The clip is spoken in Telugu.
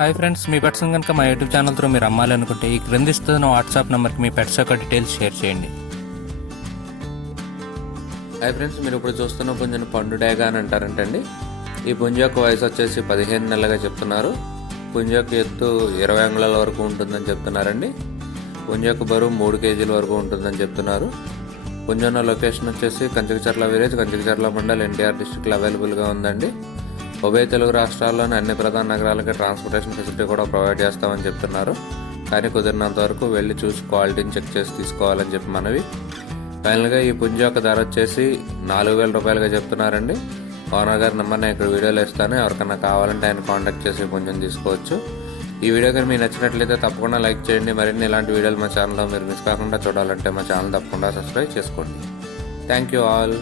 హాయ్ ఫ్రెండ్స్, మీ పెట్స్ కనుక మా యూట్యూబ్ ఛానల్ త్రూ మీరు అమ్మాలి అనుకుంటే ఈ క్రింది ఇస్తున్న వాట్సాప్ నెంబర్కి మీ పెట్స్ యొక్క డీటెయిల్స్ షేర్ చేయండి. హాయ్ ఫ్రెండ్స్, మీరు ఇప్పుడు చూస్తున్న పుంజుని పండు డేగా అని అంటారంటండి. ఈ పుంజు యొక్క వయసు వచ్చేసి 15 నెలలుగా చెప్తున్నారు. పుంజు యొక్క ఎత్తు 20 అంగుళాల వరకు ఉంటుందని చెప్తున్నారండి. పుంజు యొక్క బరువు 3 కేజీల వరకు ఉంటుందని చెప్తున్నారు. పుంజు ఉన్న లొకేషన్ వచ్చేసి కంచికచర్ల విలేజ్, కంచికచర్ల మండల్, ఎన్టీఆర్ డిస్ట్రిక్ట్లో అవైలబుల్గా ఉందండి. ఉభయ తెలుగు రాష్ట్రాల్లోని అన్ని ప్రధాన నగరాలకి ట్రాన్స్పోర్టేషన్ ఫెసిలిటీ కూడా ప్రొవైడ్ చేస్తామని చెప్తున్నారు. కానీ కుదిరినంత వరకు వెళ్ళి చూసి క్వాలిటీని చెక్ చేసి తీసుకోవాలని చెప్పి మనవి. ఫైనల్గా ఈ పుంజు యొక్క ధర వచ్చేసి 4,000 రూపాయలుగా చెప్తున్నారండి. ఓనర్ గారి నెంబర్ నేను ఇక్కడ వీడియోలో ఇస్తాను. ఎవరికైనా కావాలంటే ఆయన కాంటాక్ట్ చేసి పుంజుని తీసుకోవచ్చు. ఈ వీడియో కానీ మీకు నచ్చినట్లయితే తప్పకుండా లైక్ చేయండి. మరిన్ని ఇలాంటి వీడియోలు మా ఛానల్లో మీరు మిస్ కాకుండా చూడాలంటే మా ఛానల్ తప్పకుండా సబ్స్క్రైబ్ చేసుకోండి. Thank you all.